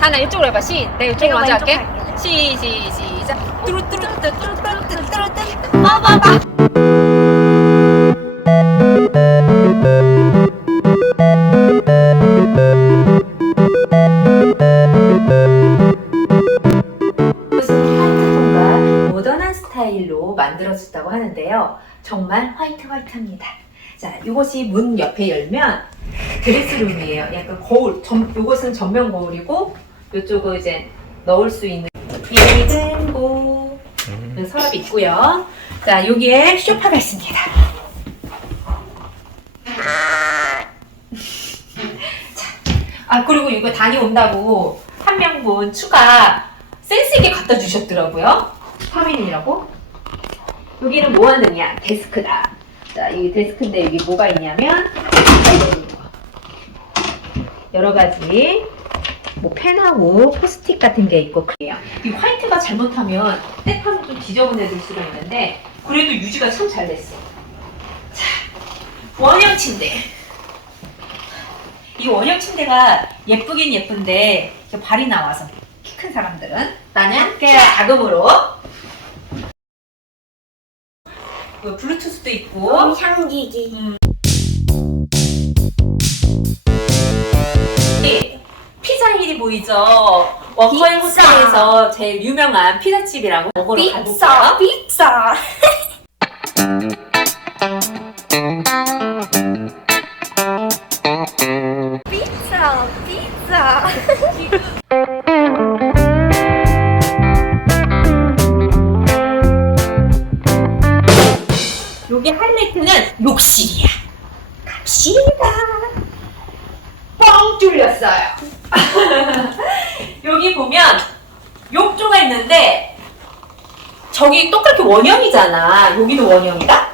하나 이쪽으로 해봐. 시. 내가 이쪽으로 먼저 왼쪽 할게. 할게. 시, 시, 시작. 뚜루뚜루뚜, 뚜루뚜루뚜, 뚜루뚜. 빠바바. 화이트톤과 모던한 스타일로 만들어졌다고 하는데요. 정말 화이트 화이트합니다. 자, 이것이 문 옆에 열면 드레스룸이에요. 약간 거울. 전, 이것은 전면 거울이고 이쪽은 이제 넣을 수 있는 예den고 서랍이 있고요. 자, 여기에 쇼파가 있습니다. 자, 아 그리고 이거 다녀온다고 한 명분 추가 센스 있게 갖다 주셨더라고요. 터민이라고. 여기는 뭐 하느냐? 데스크다. 자, 이 데스크인데 여기 뭐가 있냐면 여러 가지 뭐 펜하고 포스트잇 같은 게 있고 그래요. 이 화이트가 잘못하면 때타면 좀 지저분해질 수가 있는데 그래도 유지가 참 잘 됐어. 자, 원형 침대. 이 원형 침대가 예쁘긴 예쁜데 발이 나와서 키 큰 사람들은 나는 꽤 자금으로 뭐 블루투스도 있고 향기기. 네, 힐이 보이죠? 워커힐. 호텔에서 제일 유명한 피자집이라고 먹으러. 삐싸, 삐싸. 삐싸, 삐싸. 여기 하이라이트는 욕실이야. 갑시다. 뻥 뚫렸어요. 여기 보면 욕조가 있는데 저기 똑같이 원형이잖아. 여기도 원형이다?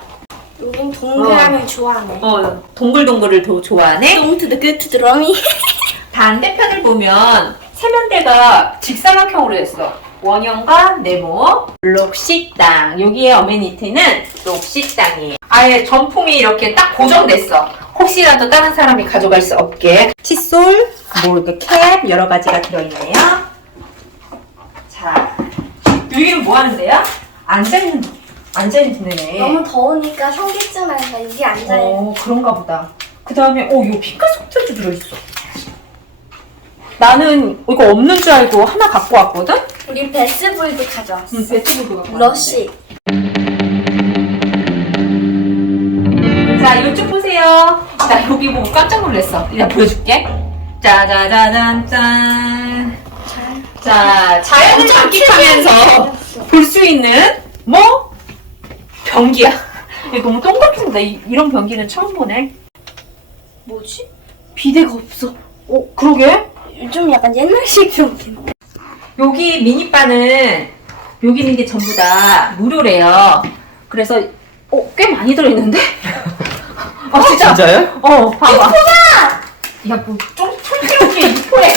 여긴 동그라미 좋아하네. 어, 동글동글을 더 좋아하네. 똥투드 끄투드러미. 반대편을 보면 세면대가 직사각형으로 했어. 원형과 네모, 록식당. 여기에 어메니티는 록식당이에요. 아예 전품이 이렇게 딱 고정됐어. 혹시라도 다른 사람이 가져갈 수 없게. 칫솔, 뭐 이렇게 캡 여러 가지가 들어있네요. 자, 여기는 뭐 하는데요? 앉아있는, 데네. 너무 더우니까 현기증나니까 여기 앉아야 어, 그런가 보다. 그 다음에, 어, 이거 피카소 호텔도 들어있어. 나는 이거 없는 줄 알고 하나 갖고 왔거든? 우리 베스보이도 가져왔어. 응, 배트보드 갖고 러쉬. 이쪽 보세요. 나 여기 보고 깜짝 놀랐어. 내가 보여줄게. 짜자자잔, 짠. 자, 자연을 만끽하면서 볼 수 있는, 뭐? 변기야. 이거 너무 똥같습니다. 이런 변기는 처음 보네. 뭐지? 비데가 없어. 어, 그러게? 좀 약간 옛날식 병인데. 여기 미니바는 여기 있는 게 전부 다 무료래요. 그래서 어, 꽤 많이 들어있는데? 아 진짜? 진짜요? 어 봐봐. 유포다! 야뭐좀 촌스럽게 유포래.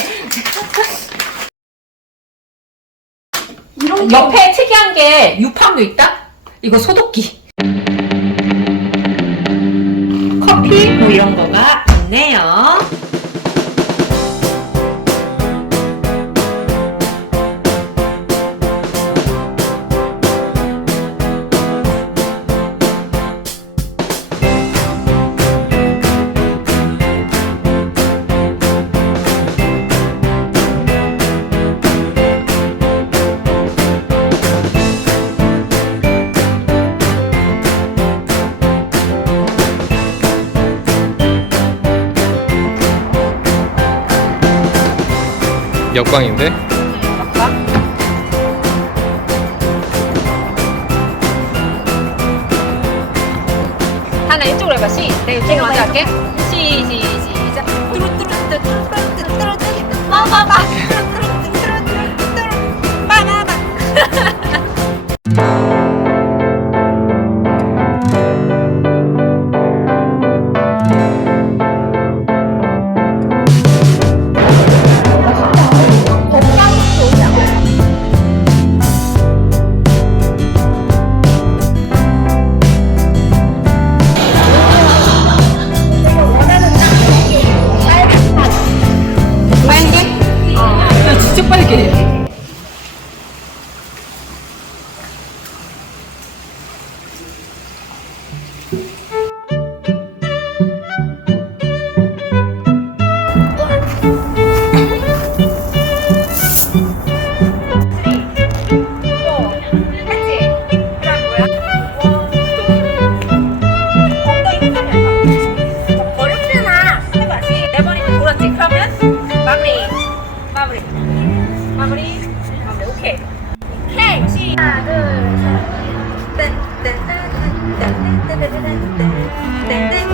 이런 옆에 특이한 게 유팡도 있다? 이거 소독기. 커피 뭐 이런 거가 있네요. 역광인데? 하나 이쪽으로 해봐. 시. 내가 이쪽으로 먼저 할게. 시, 시, 시작. 뚜루뚜루뚜, 뚜루뚜루뚜, 뚜루뚜루. 빠바바. 뚜루뚜루뚜, てんてん。